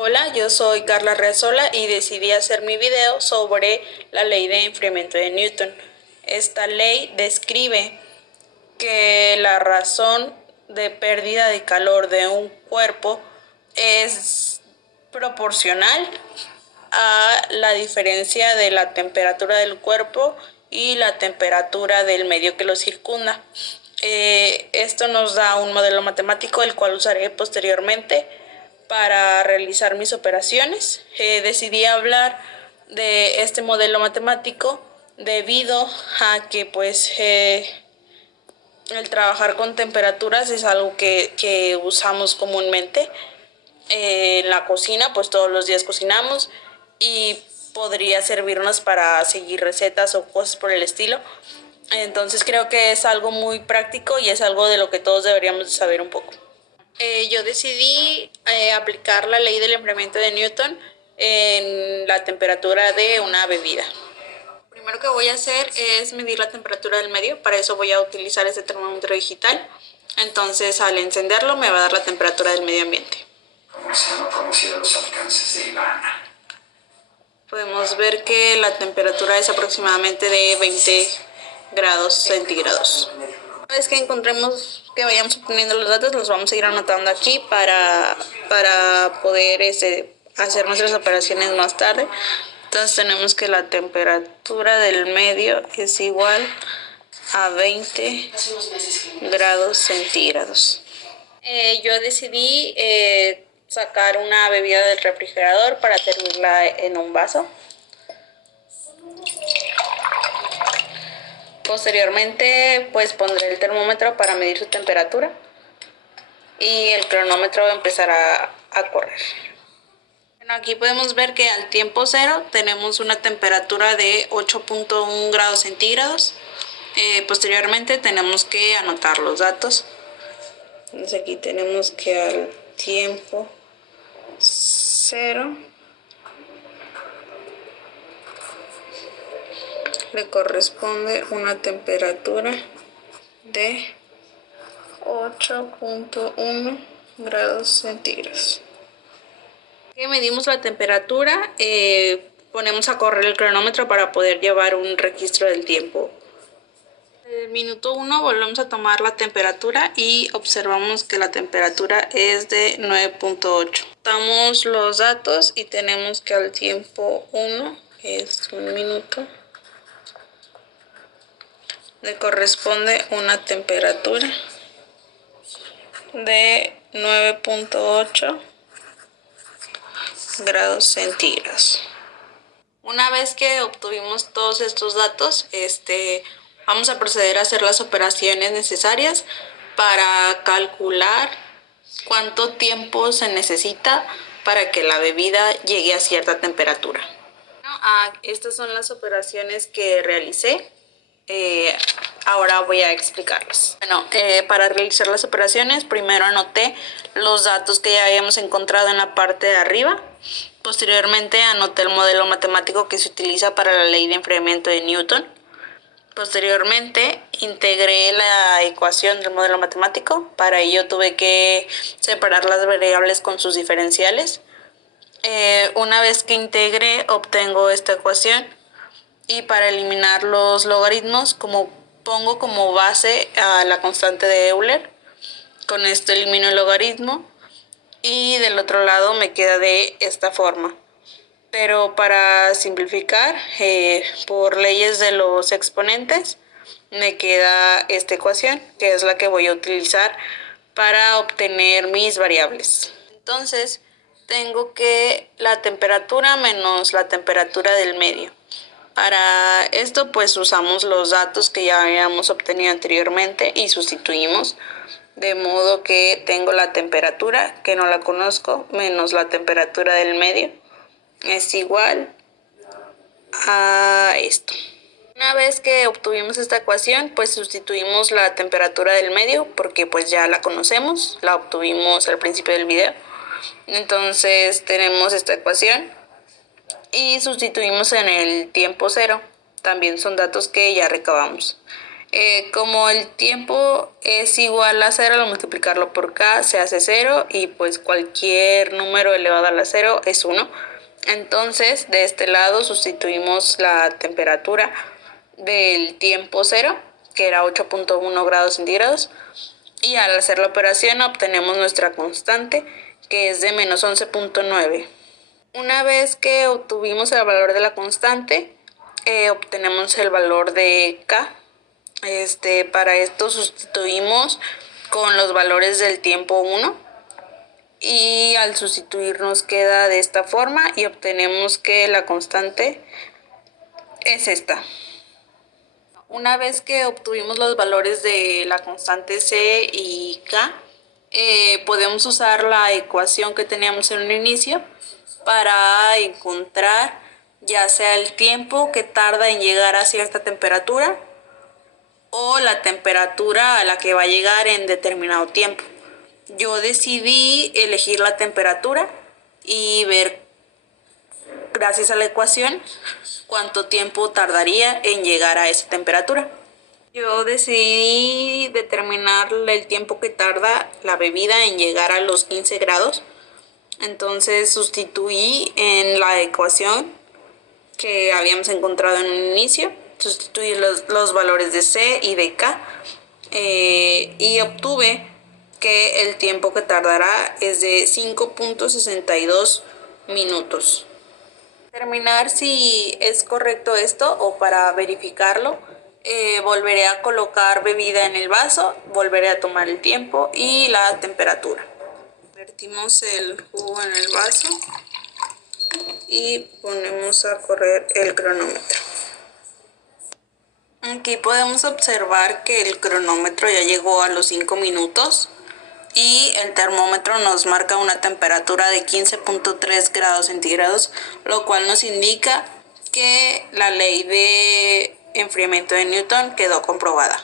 Hola, yo soy Carla Rezola y decidí hacer mi video sobre la ley de enfriamiento de Newton. Esta ley describe que la razón de pérdida de calor de un cuerpo es proporcional a la diferencia de la temperatura del cuerpo y la temperatura del medio que lo circunda. Esto nos da un modelo matemático, el cual usaré posteriormente para realizar mis operaciones. Decidí hablar de este modelo matemático debido a que el trabajar con temperaturas es algo que usamos comúnmente en la cocina, pues todos los días cocinamos y podría servirnos para seguir recetas o cosas por el estilo. Entonces creo que es algo muy práctico y es algo de lo que todos deberíamos saber un poco. Yo decidí aplicar la ley del enfriamiento de Newton en la temperatura de una bebida. Lo primero que voy a hacer es medir la temperatura del medio. Para eso voy a utilizar este termómetro digital. Entonces, al encenderlo me va a dar la temperatura del medio ambiente. Como si no conociera los alcances de Ivana. Podemos ver que la temperatura es aproximadamente de 20 grados centígrados. Una vez que encontremos, que vayamos obteniendo los datos, los vamos a ir anotando aquí para poder hacer nuestras operaciones más tarde. Entonces tenemos que la temperatura del medio es igual a 20 grados centígrados. Yo decidí sacar una bebida del refrigerador para servirla en un vaso. Posteriormente, pues pondré el termómetro para medir su temperatura y el cronómetro empezará a correr. Bueno, aquí podemos ver que al tiempo cero tenemos una temperatura de 8.1 grados centígrados. Posteriormente tenemos que anotar los datos. Entonces aquí tenemos que al tiempo cero le corresponde una temperatura de 8.1 grados centígrados. Que medimos la temperatura, ponemos a correr el cronómetro para poder llevar un registro del tiempo. El minuto 1 volvemos a tomar la temperatura y observamos que la temperatura es de 9.8. Damos los datos y tenemos que al tiempo 1 es un minuto. Le corresponde una temperatura de 9.8 grados centígrados. Una vez que obtuvimos todos estos datos, vamos a proceder a hacer las operaciones necesarias para calcular cuánto tiempo se necesita para que la bebida llegue a cierta temperatura. Estas son las operaciones que realicé. Ahora voy a explicarlas. Bueno, para realizar las operaciones, primero anoté los datos que ya habíamos encontrado en la parte de arriba. Posteriormente anoté el modelo matemático que se utiliza para la ley de enfriamiento de Newton. Posteriormente integré la ecuación del modelo matemático. Para ello tuve que separar las variables con sus diferenciales. Una vez que integré, obtengo esta ecuación. Y para eliminar los logaritmos, pongo como base a la constante de Euler. Con esto elimino el logaritmo y del otro lado me queda de esta forma. Pero para simplificar, por leyes de los exponentes, me queda esta ecuación, que es la que voy a utilizar para obtener mis variables. Entonces, tengo que la temperatura menos la temperatura del medio. Para esto pues usamos los datos que ya habíamos obtenido anteriormente y sustituimos, de modo que tengo la temperatura, que no la conozco, menos la temperatura del medio, es igual a esto. Una vez que obtuvimos esta ecuación, pues sustituimos la temperatura del medio, porque pues ya la conocemos, la obtuvimos al principio del video. Entonces tenemos esta ecuación y sustituimos en el tiempo cero. También son datos que ya recabamos. Como el tiempo es igual a 0, al multiplicarlo por k se hace 0 y pues cualquier número elevado a la 0 es 1. Entonces de este lado sustituimos la temperatura del tiempo 0, que era 8.1 grados centígrados, y al hacer la operación obtenemos nuestra constante, que es de menos 11.9. Una vez que obtuvimos el valor de la constante, obtenemos el valor de k. Para esto sustituimos con los valores del tiempo 1 y al sustituir nos queda de esta forma y obtenemos que la constante es esta. Una vez que obtuvimos los valores de la constante c y k, podemos usar la ecuación que teníamos en un inicio para encontrar ya sea el tiempo que tarda en llegar a cierta temperatura o la temperatura a la que va a llegar en determinado tiempo. Yo decidí elegir la temperatura y ver, gracias a la ecuación, cuánto tiempo tardaría en llegar a esa temperatura. Yo decidí determinar el tiempo que tarda la bebida en llegar a los 15 grados. Entonces sustituí en la ecuación que habíamos encontrado en un inicio, sustituí los valores de C y de K, y obtuve que el tiempo que tardará es de 5.62 minutos. Determinar si es correcto esto o para verificarlo, volveré a colocar bebida en el vaso, volveré a tomar el tiempo y la temperatura. Vertimos el jugo en el vaso y ponemos a correr el cronómetro. Aquí podemos observar que el cronómetro ya llegó a los 5 minutos y el termómetro nos marca una temperatura de 15.3 grados centígrados, lo cual nos indica que la ley de enfriamiento de Newton quedó comprobada.